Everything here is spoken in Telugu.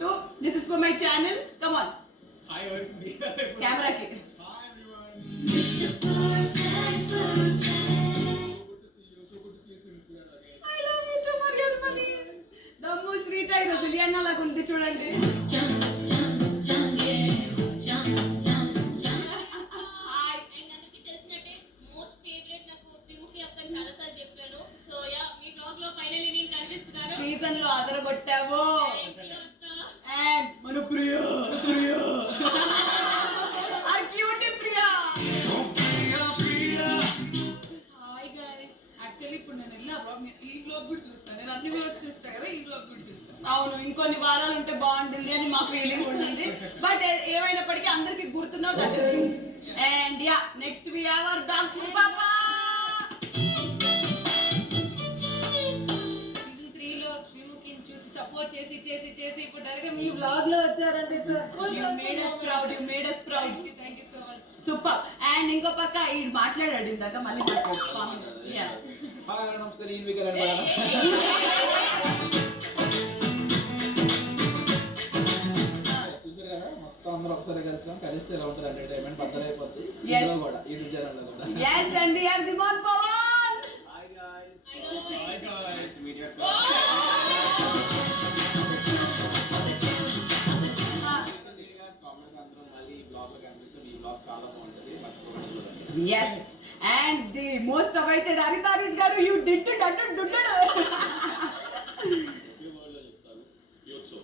to. This is for my channel. Come on. Hi everybody. Camera ki. Hi everyone. Mr. Perfect, perfect. So good to see you soon again. I love you too, Mariamani. దమ్ము శ్రీచై రజులియానా లాగా ఉంది చూడండి. Jump, jump, jump, yeah. Jump, jump, jump. Hi and అందరికీ తెలిసినట్టే మోస్ట్ ఫేవరెట్ నాకు శ్రీముఖి అక్క చాలా సార్లు చెప్పాను. సో యా మీ బ్లాగ్ లో ఫైనల్లీ నేను కనిపిస్తున్నాను. సీజన్ లో అదరగొట్టావు. Thank you అక్క. And Manupriya. Our cutie Priya. Hi guys actually ఇప్పుడు నేను వెళ్ళి ఆ బ్లాగ్ ఈ బ్లాగ్ కూడా చూస్తాను. నేను అన్ని బ్లాగ్స్ చూస్తాను కదా, ఈ బ్లాగ్ కూడా చూస్తాను. అవును, ఇంకొన్ని వారాలు ఉంటే బాగుంటుంది అని మా ఫీలింగ్ ఉంటుంది. బట్ ఏమైనప్పటికీ అందరికి గుర్తున్నావు that is you. And yeah next we have our doctor పాపా. సీజన్ 3 లో శ్రీముఖిని చూసి సపోర్ట్ చేసి చేసి చేసి ఇప్పుడు డైరెక్ట్ మీ బ్లాగ్ లో వచ్చారంటే You made us proud. You made us proud. Thank you so much. Super. And ఇంకో పక్క ఈడు మాట్లాడాడు ఇందాక, మళ్ళీ మాట్లాడు. యా హాయ్ నమస్తే నేను వికరణ్ చూసారు కదా మొత్తం అందరూ ఒకసారి కలిస్తే ఎలా ఉంటుంది ఎంటర్టైన్మెంట్ బద్దలు అయిపోద్ది. Yes. ఇందులో కూడా యూట్యూబ్ ఛానల్లో కూడా. yes and we have Dimon Pawan. Hi guys. Hi guys. Media comments అందరూ మళ్ళీ ఈ బ్లాగ్ లో కనిపిస్తుంది. ఈ బ్లాగ్ చాలా బాగుంటుంది. మర్చిపోకుండా చూడండి. Yes, and the most awaited Harita Rich garu, you did it. ఒకే వర్డ్ లో చెప్తారు. You're so.